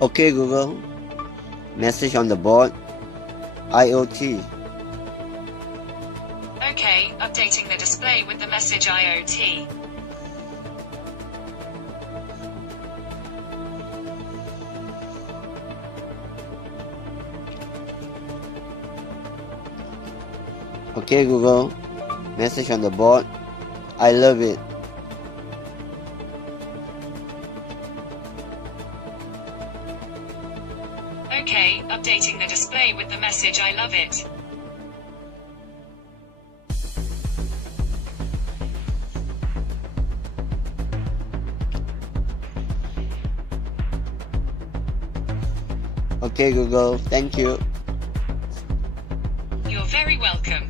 Okay Google, message on the board, IoT. Okay, updating the display with the message IoT. Okay Google, message on the board, I love it. Okay, updating the display with the message I love it. Okay Google, thank you. You're very welcome.